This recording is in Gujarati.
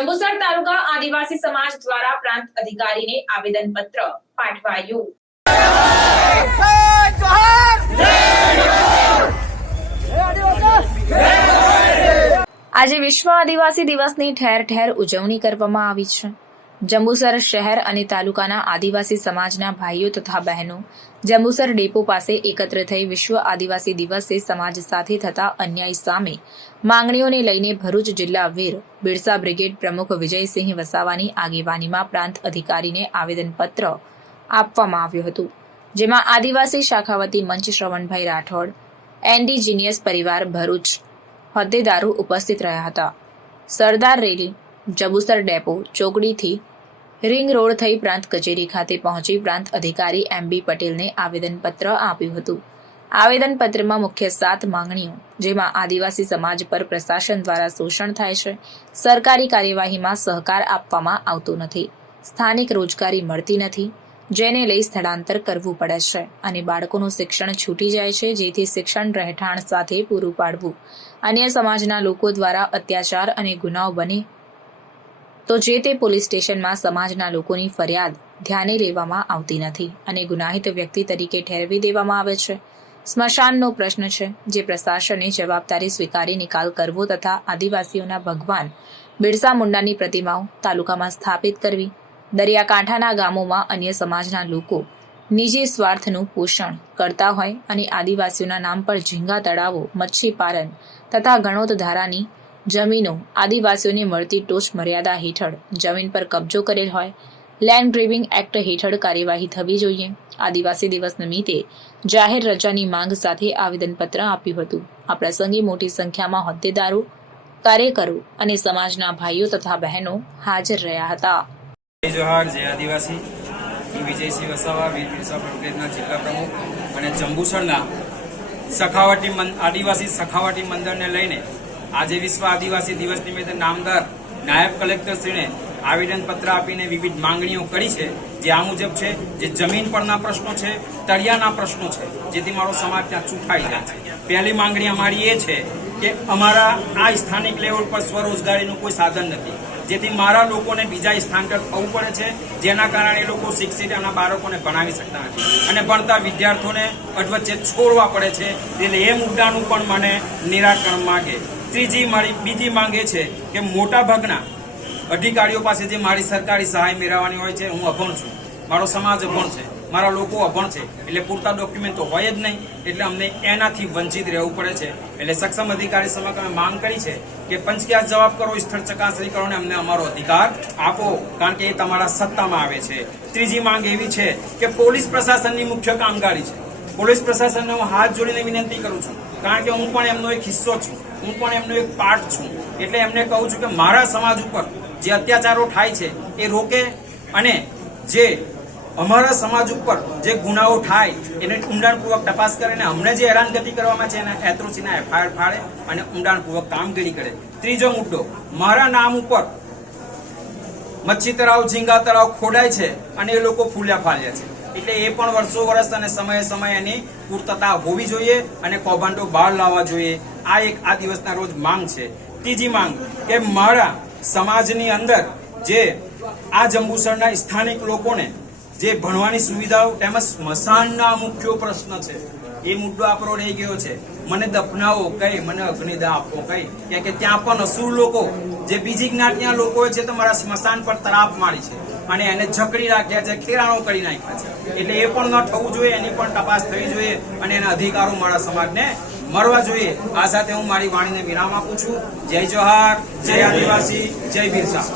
જંબુસર તાલુકા આદિવાસી સમાજ દ્વારા પ્રાંત અધિકારીને આવેદન પત્ર પાઠવાયું. આજે વિશ્વ આદિવાસી દિવસની ઠેર ઠેર ઉજવણી કરવામાં આવી છે. જંબુસર શહેર અને તાલુકાના આદિવાસી સમાજના ભાઈઓ તથા બહેનો જંબુસર ડેપો પાસે એકત્ર થઈ વિશ્વ આદિવાસી દિવસે સમાજ સાથે થતા અન્યાય સામે માંગણીઓને લઈને ભરૂચ જિલ્લા વીર બિરસા બ્રિગેડ પ્રમુખ વિજયસિંહ વસાવાની આગેવાનીમાં પ્રાંત અધિકારીને આવેદનપત્ર આપવામાં આવ્યું હતું, જેમાં આદિવાસી શાખાવતી મંચ શ્રવણભાઈ રાઠોડ એન્ડિજીનિયસ પરિવાર ભરૂચ હોદ્દેદારો ઉપસ્થિત રહ્યા હતા. સરદાર રેલી જબુસર ડેપો ચોકડીથી રિંગ રોડ થઈ પ્રાંત કચેરી ખાતે પહોંચી પ્રાંત અધિકારી એમ બી પટેલને આવેદનપત્ર આપ્યું હતું. આવેદનપત્રમાં મુખ્ય સાત માંગણીઓ, જેમાં આદિવાસી સમાજ પર પ્રશાસન દ્વારા શોષણ થાય છે, સરકારી કાર્યવાહીમાં સહકાર આપવામાં આવતો નથી, સ્થાનિક રોજગારી મળતી નથી, જેને લઈ સ્થળાંતર કરવું પડે છે અને બાળકોનું શિક્ષણ છૂટી જાય છે, જેથી શિક્ષણ રહેઠાણ સાથે પૂરું પાડવું. અન્ય સમાજના લોકો દ્વારા અત્યાચાર અને ગુનાઓ બને તો જે તે પોલીસ સ્ટેશનમાં સમાજના લોકોની ફરિયાદ ધ્યાને લેવામાં આવતી નથી અને ગુનાહિત વ્યક્તિ તરીકે ઠેરવી દેવામાં આવે છે. સ્મશાનનો પ્રશ્ન છે, જે પ્રશાસને જવાબદારી સ્વીકારી નિકાલ કરવો તથા આદિવાસીઓના ભગવાન બિરસા મુંડાની પ્રતિમાઓ તાલુકામાં સ્થાપિત કરવી. દરિયાકાંઠાના ગામોમાં અન્ય સમાજના લોકો નિજી સ્વાર્થનું પોષણ કરતા હોય અને આદિવાસીઓના નામ પર ઝીંગા તળાવો, મચ્છી પાલન તથા ગણોત ધારાની જમીનો આદિવાસીઓને મળતી ટોચ મર્યાદા હેઠળ જમીન પર કબજો કરેલ હોય લેન્ડ ગ્રેવિંગ એક્ટ હેઠળ કાર્યવાહી થવી જોઈએ. આદિવાસી દિવસ નિમિત્તે જાહેર રજાની માંગ સાથે આવેદનપત્ર આપ્યું હતું. આ પ્રસંગે મોટી સંખ્યામાં હોદ્દેદારો, કાર્યકરો અને સમાજના ભાઈઓ તથા બહેનો હાજર રહ્યા હતા. જોહાર જય આદિવાસી. હું વિજયસિંહ વસાવા વીર બિરસા બ્રિગેડના જિલ્લા પ્રમુખ અને જંબુસરના સખાવટી આદિવાસી સખાવટી મંદિરને લઈને આજે વિશ્વ આદિવાસી દિવસ નિમિત્તે નામદાર નાયબ કલેક્ટરશ્રીને આવેદનપત્ર આપીને વિવિધ માંગણીઓ કરી છે. જે આ મુજબ છે, જે જમીન પરના પ્રશ્નો છે, તળિયાના પ્રશ્નો છે, જેથી મારો સમાજ ત્યાં ચૂંટાઈ જાય પહેલી માંગણી અમારી એ છે કે અમારા આ સ્થાનિક લેવલ પર સ્વરોજગારીનું કોઈ સાધન નથી. જેથી મારા લોકોને બીજા સ્થાન પર થવું પડે છે, જેના કારણે લોકો શિક્ષિત એના બાળકોને ભણાવી શકતા નથી. અને ભણતા વિદ્યાર્થીઓને અધવચ્ચે છોડવા પડે છે. એટલે એ મુદ્દાનું પણ મને નિરાકરણ માગે. ત્રીજી મારી, બીજી માંગે છે કે મોટા ભાગના અધિકારીઓ પાસે જે મારી સરકારી સહાય મેળવવાની હોય છે, હું અભણ છું. મારો સમાજ અભણ છે. મારા લોકો અભણ છે. એટલે પૂરતા ડોક્યુમેન્ટ તો હોય જ નહીં. એટલે અમને એનાથી વંચિત રહેવું પડે છે. એટલે સક્ષમ અધિકારી સમક્ષ અમે માંગ કરી છે કે પંચક્યાસ જવાબ કરો, સ્થળ ચકાસણી કરો ને અમને અમારો અધિકાર આપો. કારણ કે એ તમારા સત્તામાં આવે છે. ત્રીજી માંગ એવી છે કે પોલીસ પ્રશાસનની મુખ્ય કામગીરી છે. પોલીસ પ્રશાસનને હું હાથ જોડીને વિનંતી કરું છું. કારણ કે હું પણ એમનો એક હિસ્સો છું. હું પણ એમનો એક પાર્ટ છું. એટલે એમને કહું છું કે મારા સમાજ ઉપર જે અત્યાચારો થાય છે, એ રોકે અને જે અમારા સમાજ ઉપર જે ગુનાઓ થાય, એને ઊંડાણપૂર્વક તપાસ કરે અને અમને જે હેરાનગતિ કરવામાં છે, એના એત્રોસીના એફઆઈઆર ફાડે અને ઊંડાણપૂર્વક કામગીરી કરે. ત્રીજો મુદ્દો, મારા નામ ઉપર મચ્છી તળાવ ઝીંગા તળાવ ખોડાય છે અને એ લોકો ફૂલ્યા ફાલ્યા છે. એટલે એ પણ વર્ષો વર્ષ અને સમયે સમયે એની પૂર્તતા હોવી જોઈએ અને કૌભાંડો બહાર લાવવા જોઈએ. આ એક આ દિવસના રોજ માંગ છે. ત્રીજી માંગ કે મારા સમાજની અંદર જે આ જંબુસરના સ્થાનિક લોકોને જે ભણવાની સુવિધાઓ તેમજ સ્મશાનના મુખ્ય પ્રશ્ન છે, એ મુદ્દો આપણો રહી ગયો છે. મને દફનાવો, કઈ? મને અગ્નિદાહ આપો, કઈ? કારણ કે ત્યાં પણ અસુર લોકો, જે બીજી જ્ઞાતિના લોકો છે તમારા સ્મશાન પર તરાપ મારી છે અને એને જકડી રાખ્યા છે ખેરાણો કરી નાખ્યા છે. એટલે એ પણ ન થવું જોઈએ, એની પણ તપાસ થવી જોઈએ અને એના અધિકારો મારા સમાજને મળવા જોઈએ. આ સાથે હું મારી વાણીને વિરામ આપું છું. જય જોહાર જય આદિવાસી, જય બિરસા.